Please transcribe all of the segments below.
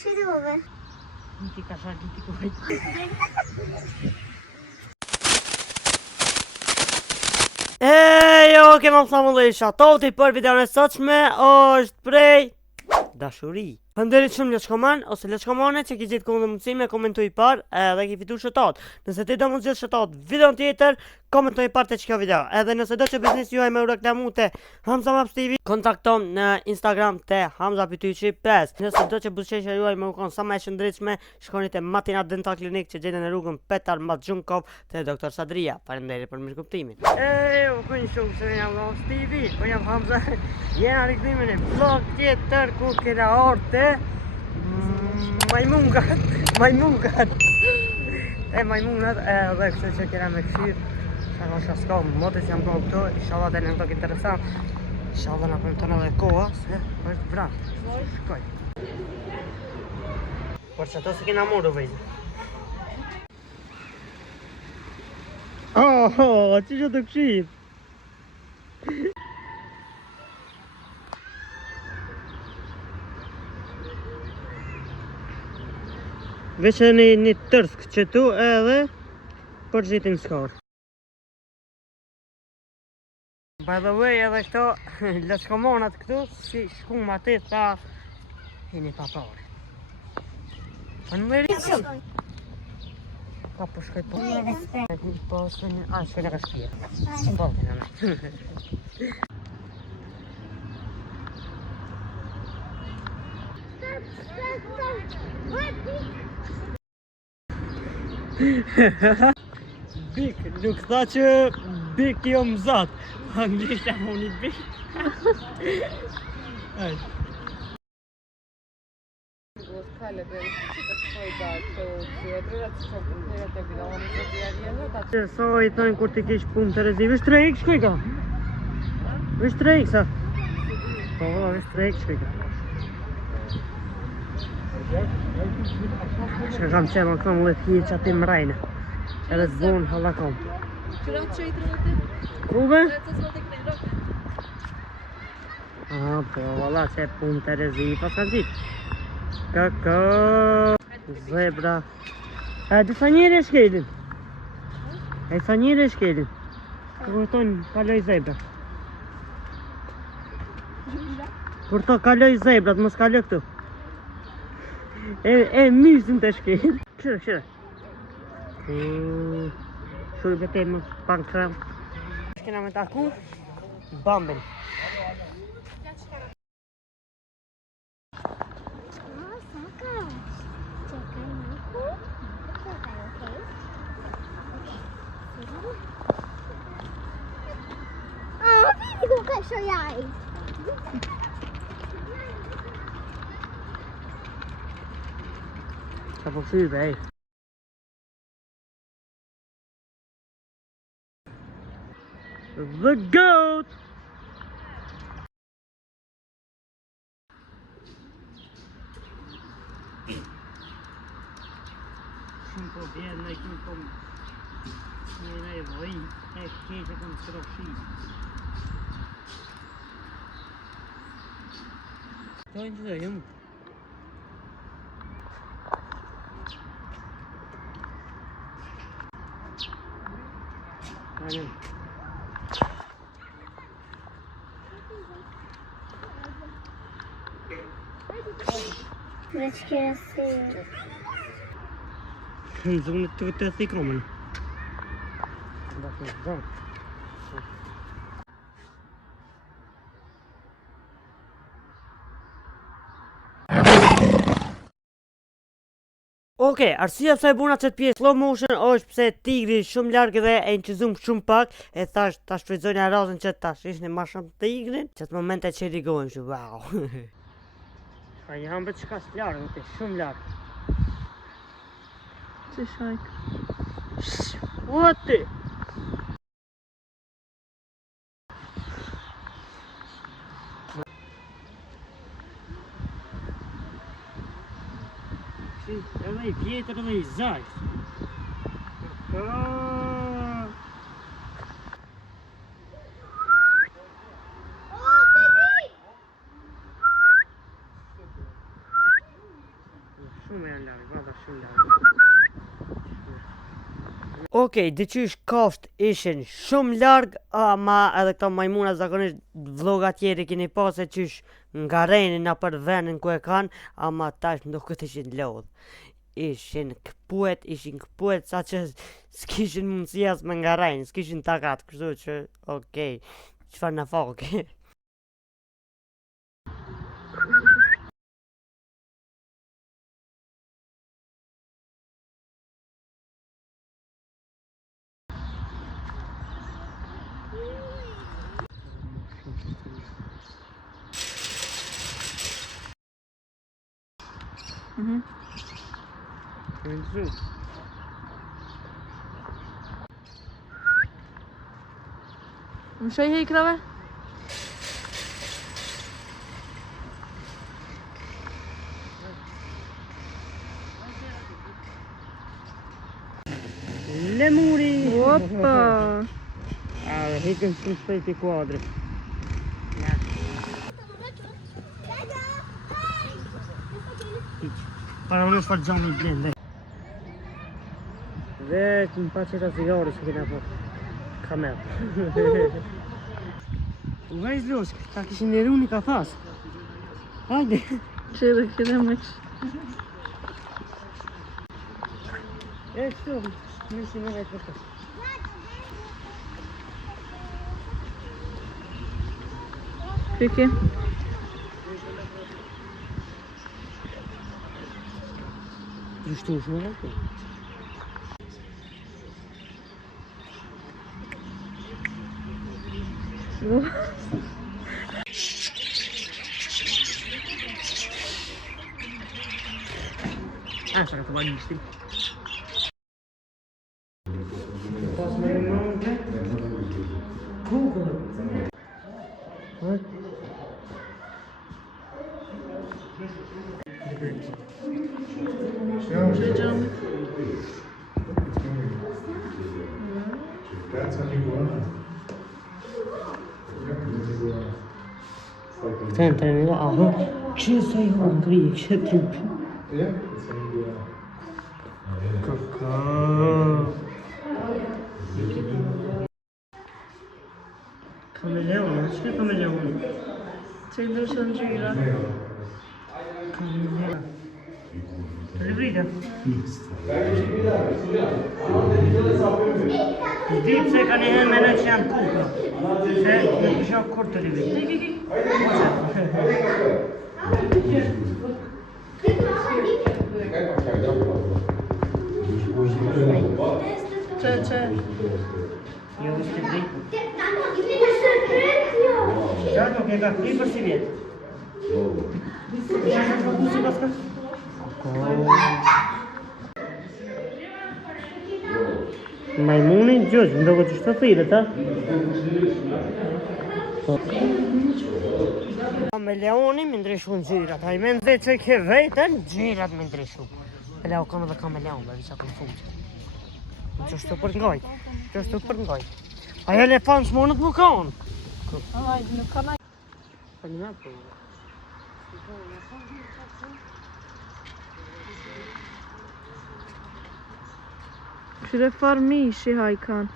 shkëtë bove. Ti ka shak, ti ku vajt. Jo, kema mësë toti për videon e sotshme është prej dashuri. Faleminderit shumë Leçkoman ose Leçkomane që ki gjithë këndë mundësi me komentuj par edhe ki fitu shëtot. Nëse ti do mund gjithë shëtot videon tjetër, komentuj par të qëka video. Edhe nëse do që biznis juaj me u reklamu të Hamza Maps TV, kontakton në Instagram të Hamza Pytyqi 5. Nëse do që buzëqeshja juaj me u konë sa ma e shëndritshme, shkoni të Matina Dental Klinik që gjenë në rrugën Petar Matxhunkov të Dr. Sadria. Faleminderit për mirëkuptimin. U kënë shumë se jam Hamza TV, po jam Hamza. Jena rikëtimin e vlog tjetër ku kena orte majmungat e majmunat edhe kështë që kena me këshirë shaka shasko motës jam kohë këto inshallah dhe në këtok interesant inshallah në përmëton edhe koha se është vratë shkoj por që ato se kena muru vejtë që që të këshirë veç e një tërsk që tu edhe për gjitin skor. By the way edhe këto Leçkomonat këtu si shkum ati tha hini papare. Për në mëri shumë? Ka për shkoj po. Po shkoj a shkoj në ka shpje. Po të në me. Bik, nuk tha që bik jo mzat anglisht jam unë i bik so i thënë kur ti kish punë të rezi vish 3x shkuj ka? Vish 3x a? Po, vish 3x shkuj ka Shka kam qema këto më letë që ati më rajnë edhe të zonë halakom Qëra të qëjtë rëti? Kube? Qëra të zonë Aha, po, valla që e punë të rezi pas kanë qitë Kaka Zebra Dhe sa njëri e shkelin? E sa njëri e shkelin? Të vërtojnë kaloj zebra Kur to kaloj zebrat, mos kaloj këtu E mysin të shkelin Këshire Shurë vete më pan kram Shkena me taku Bambin Vidi ku ka shojaj Qa po këshyve, ej The goat! Shumë po bjerë në i këmë kom Në i vëj E keqe këmë të roshi Tojnë të dojëm Aynen. Let's get a see. Zonë të të thikomën. Okej, arsyeja pse e buna çet pjesë slow motion është pse tigri shumë larg dhe e inqizum shumë pak e thash ta shfrytëzojnë arazën që tash ishte më shumë tigrin çet momente që rigojmë që wow. Ai jam vetë çka larg, është shumë larg. Si shajk. What the? Edhe I vjetër edhe I zajt. Shumë e larg, valla shumë larg. Okej, dyqysh kafsht ishin shumë larg, ama edhe këto majmuna zakonisht vloga tjeri keni pas se qysh ngarenin na për venin ku e kanë, ama tash nuk këtë ishin lodh. Ishin këpuet sa që s'kishin mundësi as me ngarejn, s'kishin takat, kështu që okej, çfarë na foki. Më shoj hekrave? Lemuri! Opa! Hikën shumë shpejt i kuadri. Para unë është farë gjani i blende. Veç në pa qëta cigare që kena po. Kamel. U vajz losk, ta kishin liru një kafas. Hajde. Qëre këre me që. E kështu, nisi me vetë për Piki? Trishtu shumë në të. Sa ka të bani ishtim. Pas me rëmonë të? Kukër. Sen treni da aha. Që sa i hon krije kështë trup. Kaka. Kameleon, që kameleon? Që ndryshë në gjyra. Kameleon. Televrida. Di pse ka një herë me në që janë kuka. Se në kisha kur televrida. Që? Jo, është të dritë. Qatë nuk e ka kri për si vjetë. Shë që ku si paska? Majmunin gjësh, më do këtë që të thire, ta? Kameleoni më ndryshu në gjyrat, a i me ndre që i ke vetën, gjyrat më ndryshu. Ele o kanë dhe kameleon, dhe visa kënë fuqë. Që është të përngoj, që është të përngoj. A e elefant shmonët më kanë? Ajde, nuk ka naj. Pa një natë, Shire farmi shi hajkan.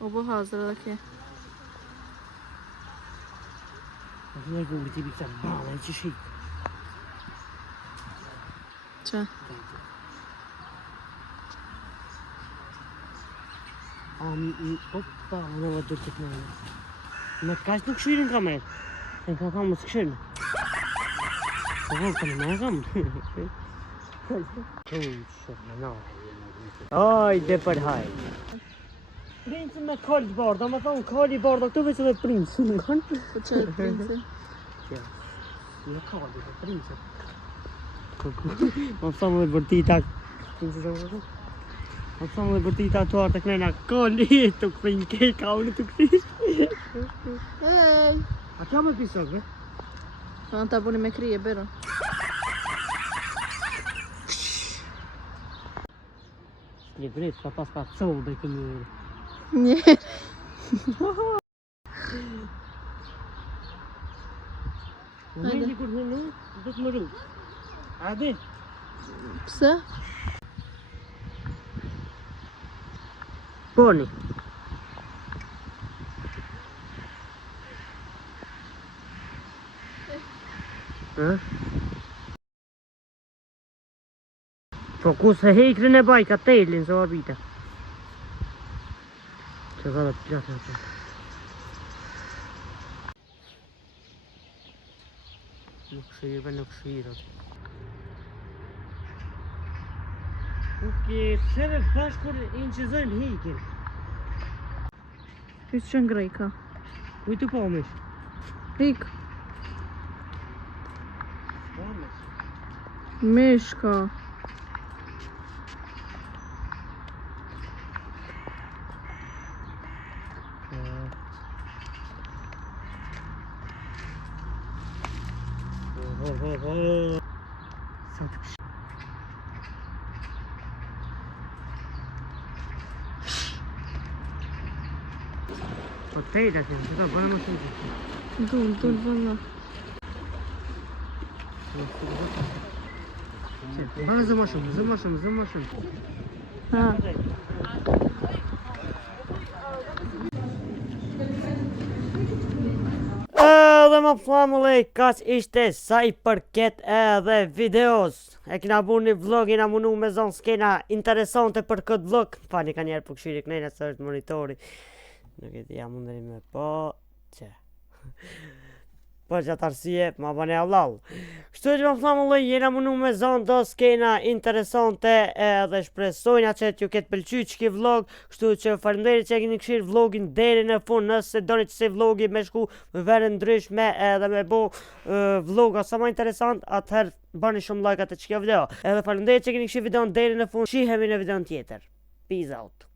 O bu hazır da ki. Ne gurë ti bikta bala që shik. Që? Opa, në vë dërë të të nëjë. Me kash nuk shirin ka me. E ka ka më së këshirën. Po vërë të në me kam. Ajde për haj. Princën me kallë bardha, më thonë kallë i bardha, këtu veç edhe princën në kanë. Po që e princën? Jo kallë, të princën. Më thonë dhe bërtita. Princën të më thonë? Më thonë dhe bërtita të artë të kënena kallë, të këpëjnë kej ka unë të këtish. Hej! A kja me pisok, be? Në ta buni me krije, bero. Një drejt, ka pas ka covë dhe këmë njërë. Një. Momenti kur hënu, do të më ru. A di? Pse? Poni. Po ku se hekrin e baj ka telin se orbita. Që vada të platë atë. Nuk shirë. Oke, pse me bashkur inqizojmë hekin? Kjo që ngrej ka. Kujtu po mish? Hik. Po mish. Mish ka. Sa të kështë. Po të tejt atë jenë, që ka bëna më shumë që. Dul, valla. Bëna zë më shumë. Ha. Edhe më familje, kas ishte sa i përket edhe videos. E kina bu një vlog, jena munu me zonë s'kena interesante për këtë vlog. Fani ka njerë për këshiri kënejnë, së është monitori. Nuk e ti jam mundëri me po, që. Po që atë arsye, ma bëne allall. Kështu që më familje, jena munu me zonë do s'kena interesante edhe shpresojna që t'ju ketë pëlqy që ki vlog. Kështu që falemderit që e keni këshirë vlogin deri në fund. Nëse doni që se vlogi me shku me vere ndryshme edhe me bo vloga sa ma interesant, atëherë bani shumë like atë që kjo video. Edhe falemderit që keni këshirë videon deri në fund. Shihemi në videon tjetër. Peace out.